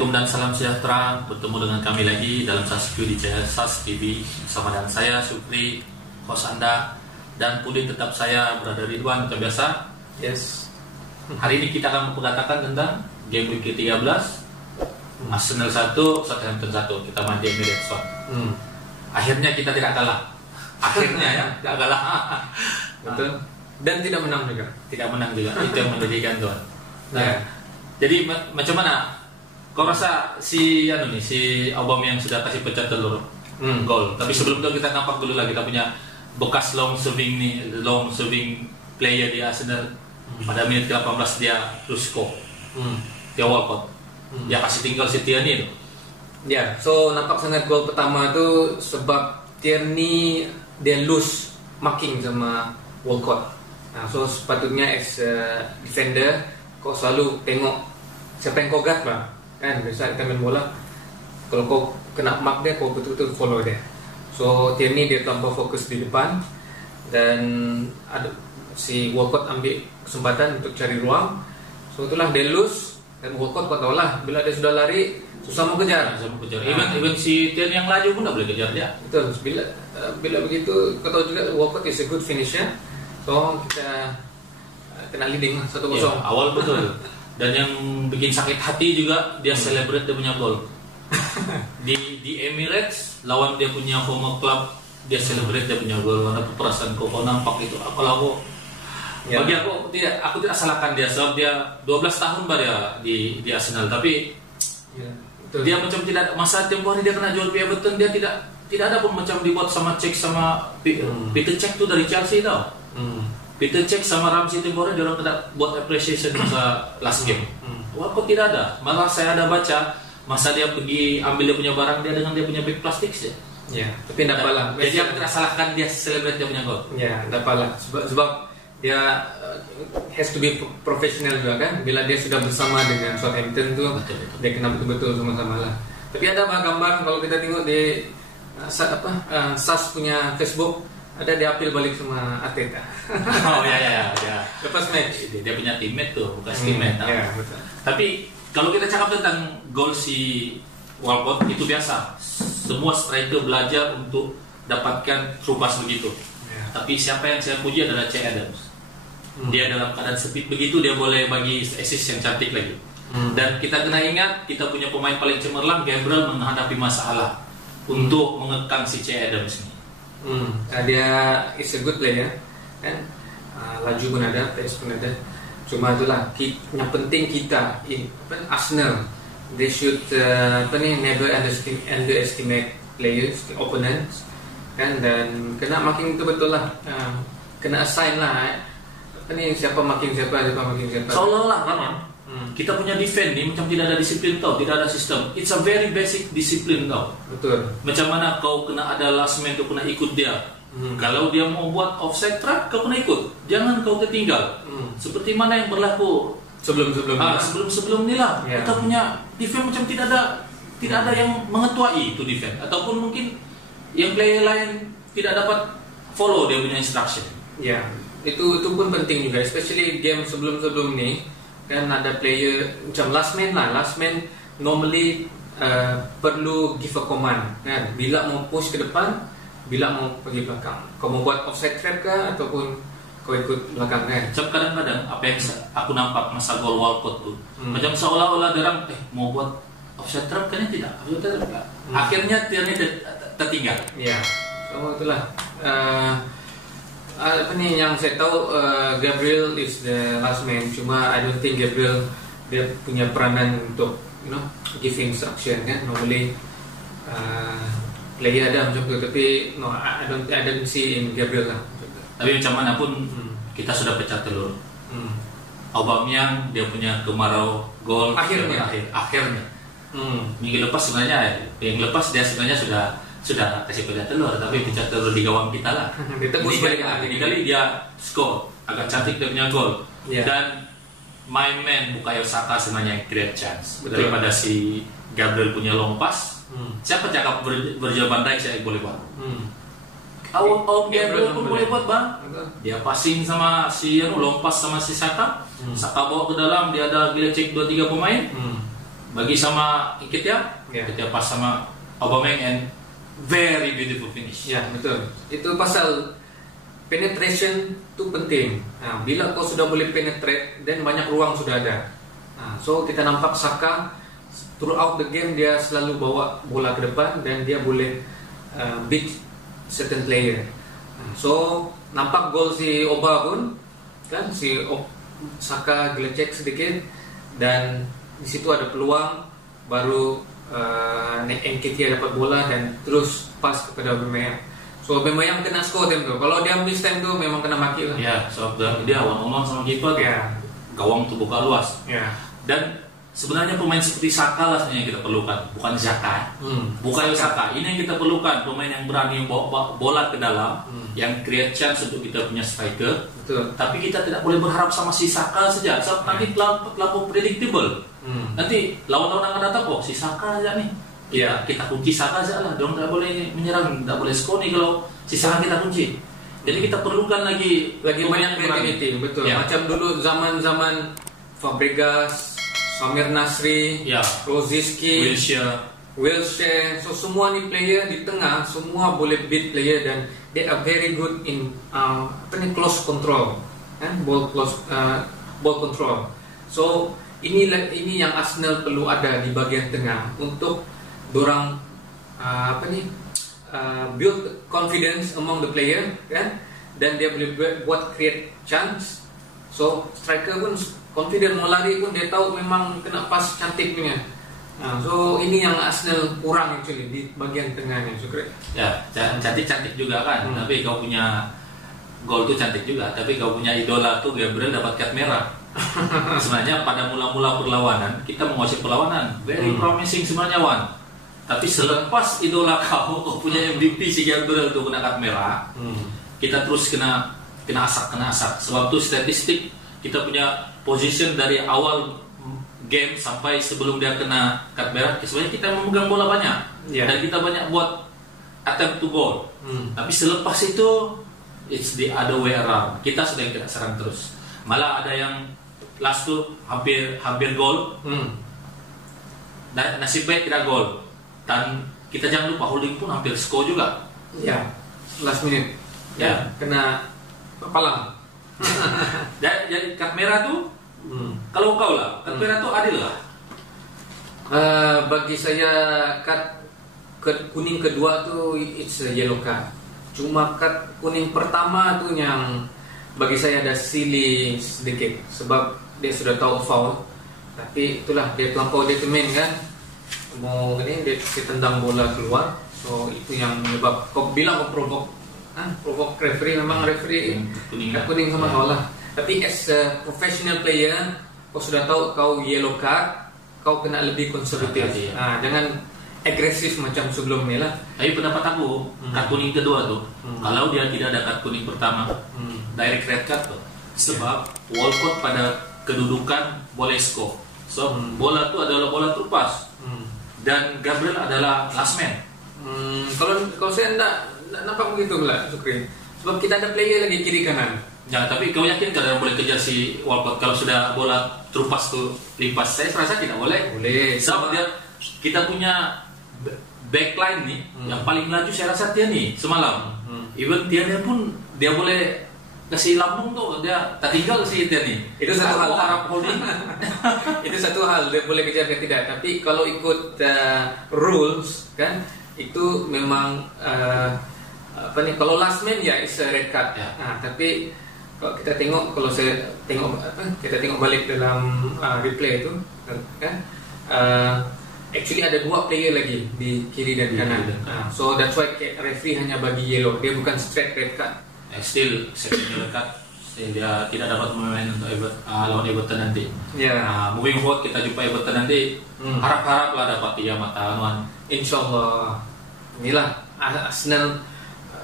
Assalamualaikum dan salam sejahtera. Bertemu dengan kami lagi dalam Sasku di channel Sas TV bersama dengan saya Syukri, host Anda, dan pulih tetap saya berada Ridwan seperti biasa. Yes. Hari ini kita akan mengatakan tentang game week ke-13, Arsenal 1, Southampton 1. Kita main di Emirates One. Akhirnya kita tidak kalah. Akhirnya ya, tidak kalah. Betul. Dan tidak menang juga. Tidak menang juga. Itu yang menjadikan tuan. Nah, Ya. jadi macam mana? Kau rasa si Aubameyang sudah kasih pecah telur gol. Tapi sebelum itu kita nampak dulu lah kita punya bekas long serving player di Arsenal. Pada menit ke-18 dia terus score. Dia Walcott. Dia kasih tinggal si Tierney itu. Ya, so nampak sangat gol pertama tu sebab Tierney dia loose marking sama Walcott. Nah, so sepatutnya as a defender kau selalu tengok siapa yang kau guard lah. Kan biasa kita main bola, kalau kau kena mark dia, kau betul-betul follow dia. So Tierney dia tambah fokus di depan, dan ada si Walcott ambil kesempatan untuk cari ruang. So itulah dia loose, dan Walcott kau tahu lah, bila dia sudah lari susah mau kejar. Even si Tierney yang laju pun tak boleh kejar dia. Betul. Bila begitu kau tahu juga Walcott is a good finisher. So kita kena leading 1-0. Ya, awal betul. Dan yang bikin sakit hati juga dia celebrate dia punya gol. di Emirates lawan dia punya home club, dia celebrate dia punya gol. Karena perasaan kau nampak itu kalau Ya. bagi aku tidak salahkan dia sebab dia 12 tahun dia di Arsenal, tapi Ya, betul. dia macam tidak masa tempoh hari dia kena jual Pierre Berton, dia tidak ada pun macam dibuat sama Cech sama Peter Cech tu dari Chelsea tau. Peter Cech sama Ramsey tempoh dia orang tidak buat appreciation masa last game. Walcott tidak ada. Malah saya ada baca masa dia pergi ambil dia punya barang dia dengan dia punya bag plastik saja. Ya, tapi tidak apalah. Jadi aku tidak salahkan dia celebrate dia punya gol. Ya, tidak apalah. Sebab dia has to be professional juga kan. Bila dia sudah bersama dengan Southampton tu, Betul. dia kena betul-betul sama-sama lah. Tapi ada gambar kalau kita tengok di SAS punya Facebook, ada dia appeal balik sama Arteta. Oh ya. Lepas match. Dia punya teammate tuh, bukan teammate. Ya, betul. Tapi kalau kita cakap tentang gol si Walcott itu biasa. Semua striker belajar untuk dapatkan true pass begitu. Ya. Tapi siapa yang saya puji adalah Che Adams. Dia dalam keadaan speed begitu dia boleh bagi assist yang cantik lagi. Dan kita kena ingat kita punya pemain paling cemerlang Gabriel menghadapi masalah untuk mengekang si Che Adams ini. Dia is a good player kan. Laju pun ada, pace pun ada. Cuma itulah yang penting kita Arsenal, they should never underestimate players, opponents kan, dan kena marking itu betul lah. Kena assign lah siapa marking siapa. Seolah-olah kan kita punya defense ni macam tidak ada disiplin tau, tidak ada sistem. It's a very basic disiplin tau. Betul. Macam mana kau kena ada last man, kau kena ikut dia. Kalau dia mau buat offside trap, kau kena ikut. Jangan kau tertinggal. Seperti mana yang berlaku sebelum ni lah. Yeah. Kita punya defense macam tidak ada yang mengetuai itu defense, ataupun mungkin yang player lain tidak dapat follow dia punya instruction. Ya, itu pun penting juga, especially game sebelum ni kan ada player macam last man normally perlu give a command kan, bila mau push ke depan, bila mau pergi belakang, kau mau buat offside trap kah ataupun kau ikut belakang kan. Sebab kadang-kadang apa yang aku nampak masa gol Walcott tuh macam seolah-olah orang mau buat offside trap kan, tidak. Akhirnya Tierney tertinggal. Ya, so itulah yang saya tahu, Gabriel is the last man. Cuma I don't think Gabriel dia punya peranan untuk give instruction kan. Normally player ada macam tu, tapi no, I don't see in Gabriel lah. Tapi macam mana pun kita sudah pecah telur. Aubameyang dia punya kemarau gol Akhirnya. Minggu lepas sebenarnya dia sebenarnya sudah kasih pecah telur, tapi pecah telur di gawang kita lah. Ini kali dia score agak cantik dia punya gol. Yeah. Dan my man Bukayo Saka sebenarnya great chance. Betul. Daripada si Gabriel punya long pass. Siapa cakap Virgil van Dijk saya boleh buat? Gabriel pun boleh buat bang. Dia passing sama si long pass sama si Saka. Saka bawa ke dalam, dia ada gelecek 2-3 pemain. bagi sama Nketiah, Ya. Nketiah pas sama Aubameyang and very beautiful finish. Ya, betul. Itu pasal penetration itu penting. Nah, bila kau sudah boleh penetrate, dan banyak ruang sudah ada. Nah, so kita nampak Saka throughout the game dia selalu bawa bola ke depan dan dia boleh beat certain player. Nah, so nampak gol si Oba pun kan Saka gelecek sedikit dan di situ ada peluang, baru Nketiah dapat bola dan terus pas kepada Aubameyang. So Aubameyang kena score time tu. Kalau dia miss time tu memang kena maki lah. Ya, sebab dia one-on-one sama kiper, Ya. gawang tu buka luas. Ya. Dan sebenarnya pemain seperti Saka lah sebenarnya yang kita perlukan, bukan Xhaka. Bukan Saka. Ini yang kita perlukan, pemain yang berani bawa bola ke dalam, yang create chance untuk kita punya striker. Betul. Tapi kita tidak boleh berharap sama si Saka saja, sebab nanti terlalu predictable. Nanti lawan-lawan akan datang, si Saka aja nih. Kita kunci Saka aja lah, dong tidak boleh menyerang, tidak boleh skor nih kalau si Saka kita kunci. Jadi kita perlukan lagi banyak creativity, betul. Ya. Macam dulu zaman Fabregas, Samir Nasri, Rosicky, Wilshere. So semua ni player di tengah semua boleh beat player dan they are very good in close control, ball control. So ini yang Arsenal perlu ada di bagian tengah untuk dorang build confidence among the player, kan? Dan dia boleh buat create chance. So striker pun confident mau lari pun dia tahu memang kena pas cantik punya. So ini yang Arsenal kurang actually di bagian tengahnya, Sukri. Ya, cantik juga kan. Tapi kau punya gol tuh cantik juga. Tapi kau punya idola tuh Gabriel dapat kartu merah. Sebenarnya pada mula-mula perlawanan kita menguasai perlawanan, very promising sebenarnya Wan. Tapi selepas idola kau punya MVP si Gabriel tuh kena kartu merah, kita terus kena asap. Sebab itu statistik kita punya position dari awal game sampai sebelum dia kena kartu merah, sebenarnya kita memegang bola banyak dan kita banyak buat attempt to goal. Tapi selepas itu it's the other way around. Kita sedang tidak serang terus. Malah ada yang last tuh hampir gol. Nasib baik tidak gol. Dan kita jangan lupa holding pun hampir score juga. Ya, last minute. Ya, kena palang. Jadi kartu merah tuh kalau kau lah, kartu merah tuh adil lah. Bagi saya kuning kedua tuh it's a yellow card. Cuma kartu kuning pertama tuh yang bagi saya ada silly sedikit, sebab dia sudah tahu foul. Tapi itulah dia terlampau determine kan. Mau ini dia tendang bola keluar. So itu yang menyebab kau bilang kau provoke referee, memang referee kuning sama kau lah. Tapi as a professional player, kau sudah tahu kau yellow card, kau kena lebih konservatif. Jangan agresif macam sebelumnya lah. Tapi pendapat aku, kartu kuning kedua tuh, kalau dia tidak ada kartu kuning pertama, direct red card tuh. Sebab Walcott pada kedudukan boleh score. So bola tuh adalah bola terlepas. Dan Gabriel adalah last man. Kalau saya enggak nampak begitu lah, Sukri. Sebab kita ada player lagi kiri kanan. Ya, tapi kau yakin kalian boleh kejar si Walcott kalau sudah bola terlepas tuh limpas? Saya rasa tidak boleh. Boleh. Sebab kita punya backline nih yang paling laju saya rasa dia nih semalam. Even dia pun dia boleh kasih lambung tuh, dia tak tinggal si dia nih. Itu satu hal. Harap holding. Itu satu hal, dia boleh kejar ke tidak. Tapi kalau ikut rules kan, itu memang kalau last man ya is a red card. Tapi kalau kita tengok, kita tengok balik dalam replay itu kan, actually ada dua player lagi di kiri dan kanan. So that's why referee hanya bagi yellow, dia bukan straight red card. Still second yellow card. Dia tidak dapat memain untuk lawan Everton nanti. Moving forward kita jumpa Everton nanti. Harap-haraplah dapat 3 mata anuan. Insyaallah. Inilah Arsenal.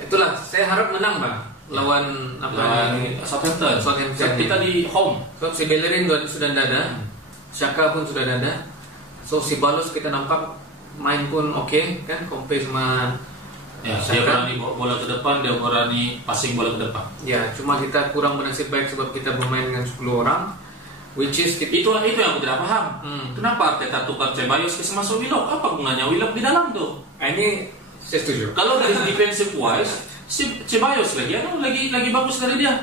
Itulah saya harap menang bang lawan Southampton. Kita di home. So si Bellerin sudah ada, Xhaka pun sudah ada. So si Balos kita nampak main pun oke kan, compare sama dia berani bola ke depan, dia berani passing bola ke depan. Ya, cuma kita kurang bernasib baik sebab kita bermain dengan 10 orang. which is Itu yang aku tidak paham. Kenapa Arteta tukar Ceballos ke masuk Willock? Apa gunanya Willock di dalam tuh? ini saya setuju. Kalau dari defensive wise, si Ceballos lagi bagus dari dia.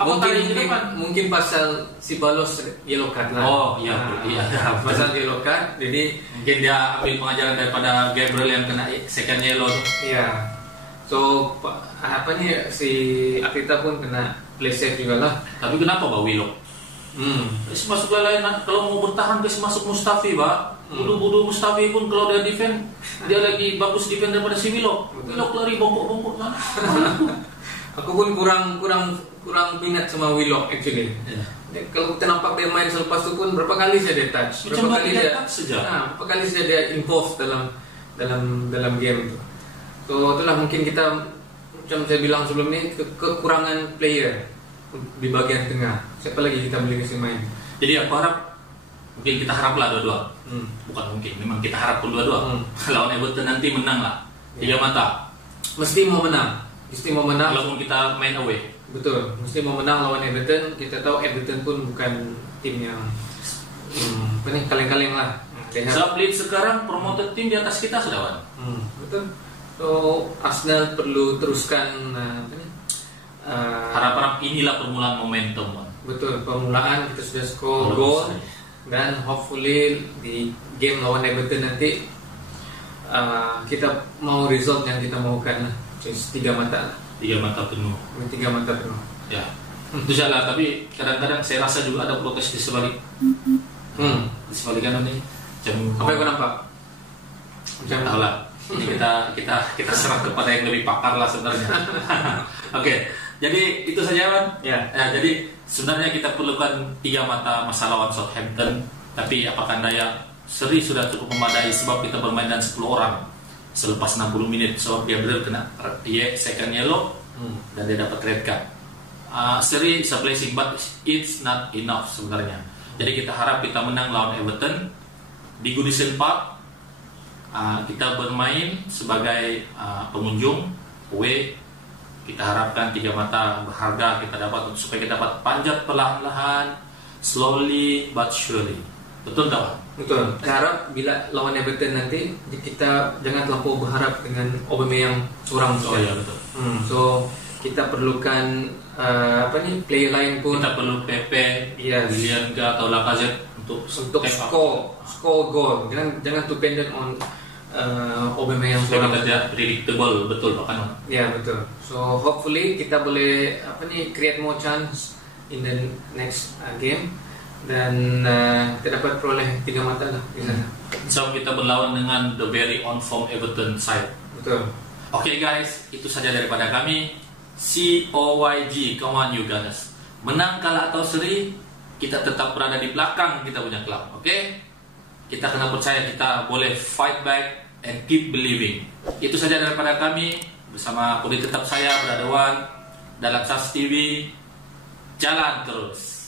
Apa tadi di depan? Mungkin pasal si Balos yellow card lah. Oh iya, iya. Pasal yellow card, jadi Mungkin dia ambil pengajaran daripada Gabriel yang kena second yellow tuh. iya. So apa nih si Arteta pun kena play safe juga lah. Tapi kenapa Pak Willock? Masuk lain kalau mau bertahan ke masuk Mustafi, Pak. Budu Mustafi pun kalau dia defend, dia lagi bagus defend daripada si Willock. Willock lari bongkok-bongkok sana. Aku pun kurang minat sama Willock actually. Ya. Kalau kita nampak dia main selepas itu pun berapa kali saja dia touch, Macam berapa kali dia dia touch saja. berapa kali saja dia involved dalam game itu. So itulah mungkin kita macam saya bilang sebelum ini kekurangan player di bagian tengah. Siapa lagi kita beli ke main? Jadi aku harap mungkin kita haraplah dua-dua. Bukan mungkin, memang kita harap pun dua-dua. Lawan Everton nanti menang lah. 3 mata. Mesti mau menang. Walaupun kita main away. Betul, mesti mau menang lawan Everton. Kita tahu Everton pun bukan tim yang kaleng-kaleng lah. Sebab Leeds sekarang promoted tim di atas kita sudah, Wan. Betul. So Arsenal perlu teruskan Harap-harap inilah permulaan momentum, Wan. betul, permulaan kita sudah score gol dan hopefully di game lawan Everton nanti kita mau result yang kita maukan lah. Just 3 mata lah. 3 mata penuh. 3 mata penuh. Ya. Itu salah, tapi kadang-kadang saya rasa juga ada protes di sebalik. Di sebalik kanan nih. Apa yang kau nampak? Tahu lah. Ini kita serah kepada yang lebih pakar lah sebenarnya. Oke. Jadi itu saja, Wan. Ya. Jadi sebenarnya kita perlukan 3 mata masa lawan Southampton. Tapi apakah daya seri sudah cukup memadai sebab kita bermain dengan 10 orang selepas 60 menit. So dia benar kena second yellow dan dia dapat red card. Seri is a blessing but it's not enough sebenarnya. Jadi kita harap kita menang lawan Everton di Goodison Park. Kita bermain sebagai pengunjung away. Kita harapkan 3 mata berharga kita dapat supaya kita dapat panjat perlahan-lahan, slowly but surely. Betul tak, Pak? Betul. Saya harap bila lawan Everton nanti kita jangan terlalu berharap dengan Aubameyang seorang. Oh iya betul. So kita perlukan player lain pun. Kita perlu Pepe, Willian atau Lacazette untuk score goal. Jangan dependent on Aubameyang seorang. Kita predictable, betul Pak Kanon. Ya betul. So hopefully kita boleh create more chance in the next game. Dan kita dapat peroleh 3 mata lah di sana. So kita berlawan dengan the very on form Everton side. Betul. Okay guys, itu saja daripada kami. COYG, come on you guys. Menang kalah atau seri, kita tetap berada di belakang kita punya klub. Okay? Kita kena percaya kita boleh fight back and keep believing. Itu saja daripada kami bersama kode tetap saya Brother Wan dalam SAS TV. Jalan terus.